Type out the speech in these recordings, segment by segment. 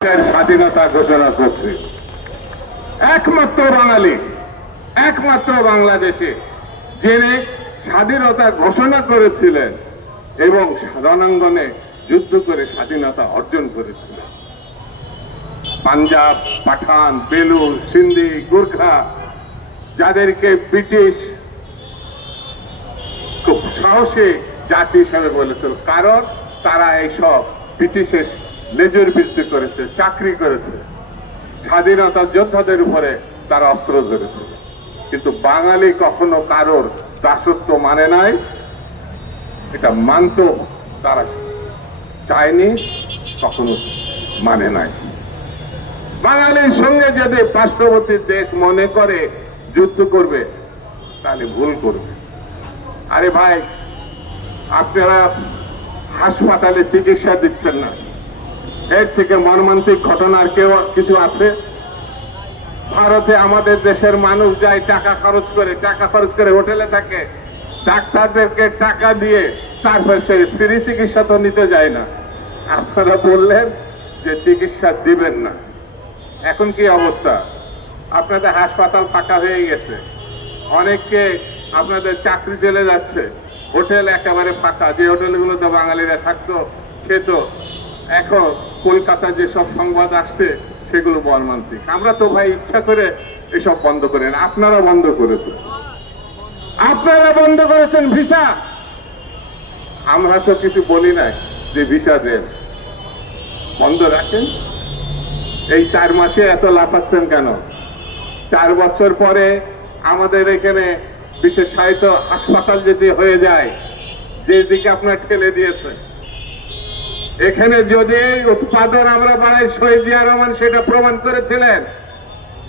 স্বাধীনতা ঘোষণা করছে। একমাত্র বাঙালি, একমাত্র বাংলাদেশে যিনি স্বাধীনতা ঘোষণা করেছিলেন এবং রণাঙ্গনে যুদ্ধ করে স্বাধীনতা অর্জন করেছিলেন। পাঞ্জাব, পাঠান, বেলুর, সিন্ধি, গুর্খা যাদেরকে ব্রিটিশ খুব সাহসী জাতি হিসাবে বলেছিল, কারণ তারা এইসব ব্রিটিশের লেজুর বৃত্তি করেছে, চাকরি করেছে, স্বাধীনতা যোদ্ধাদের উপরে তারা অস্ত্র ধরেছে। কিন্তু বাঙালি কখনো কারোর দাসত্ব মানে নাই, এটা মানত তারা চায়নি, কখনো মানে নাই। বাঙালির সঙ্গে যদি পার্শ্ববর্তী দেশ মনে করে যুদ্ধ করবে তাহলে ভুল করবে। আরে ভাই, আপনারা হাসপাতালে চিকিৎসা দিচ্ছেন না, এর থেকে মর্মান্তিক ঘটনার কেউ কিছু আছে? ভারতে আমাদের দেশের মানুষ যায় টাকা খরচ করে হোটেলে থাকে, ডাক্তারদেরকে টাকা দিয়ে তারপর সে ফ্রি চিকিৎসা তো নিতে যায় না। আপনারা বললেন যে চিকিৎসা দিবেন না, এখন কি অবস্থা? আপনাদের হাসপাতাল ফাঁকা হয়ে গেছে, অনেককে আপনাদের চাকরি চলে যাচ্ছে, হোটেল একেবারে ফাঁকা, যে হোটেলগুলোতে বাঙালিরা থাকতো, খেত। এখন কলকাতায় যেসব সংবাদ আসছে সেগুলো মর্মান্তিক। আমরা তো ভাই ইচ্ছা করে এসব বন্ধ করেন, আপনারা বন্ধ করেছেন, ভিসা। আমরা তো কিছু বলি নাই যে ভিসা দেন, বন্ধ রাখেন। এই 4 মাসে এত লাফাচ্ছেন কেন? 4 বছর পরে আমাদের এখানে বিশেষায়িত হাসপাতাল যদি হয়ে যায়, যেদিকে আপনার ঠেলে দিয়েছে, এখানে যদি উৎপাদন আমরা বাড়াই, শহীদ জিয়া রহমান সেটা প্রমাণ করেছিলেন।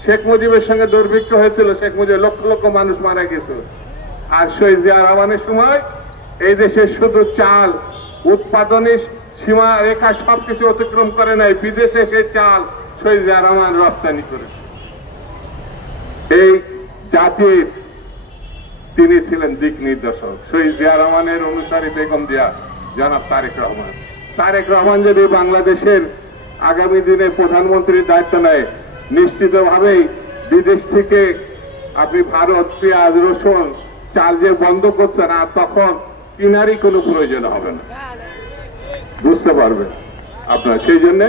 শেখ মুজিবের সঙ্গে দুর্ভিক্ষ হয়েছিল, শেখ মুজিব লক্ষ লক্ষ মানুষ মারা গেছিল। আর শহীদ জিয়া রহমানের সময় এই দেশে শুধু চাল উৎপাদনের সীমা রেখা সবকিছু অতিক্রম করে নাই, বিদেশে সেই চাল শহীদ জিয়া রহমান রপ্তানি করেছে। এই জাতির তিনি ছিলেন দিক নির্দেশক। শহীদ জিয়া রহমানের অনুসারী বেগম জিয়া, জনাব তারেক রহমান যদি বাংলাদেশের আগামী দিনে প্রধানমন্ত্রীর দায়িত্ব নেয়, নিশ্চিতভাবেই বিদেশ থেকে আপনি ভারত, পেঁয়াজ, রসুন, চাল যে বন্ধ করছেন, আর তখন কিনারই কোনো প্রয়োজন হবে না, বুঝতে পারবেন আপনারা। সেই জন্য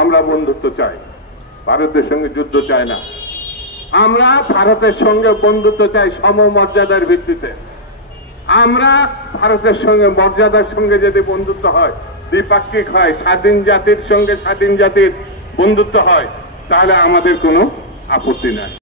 আমরা বন্ধুত্ব চাই, ভারতের সঙ্গে যুদ্ধ চাই না। আমরা ভারতের সঙ্গে বন্ধুত্ব চাই সমমর্যাদার ভিত্তিতে। আমরা ভারতের সঙ্গে মর্যাদার সঙ্গে যদি বন্ধুত্ব হয়, দ্বিপাক্ষিক হয়, স্বাধীন জাতির সঙ্গে স্বাধীন জাতির বন্ধুত্ব হয়, তাহলে আমাদের কোনো আপত্তি নাই।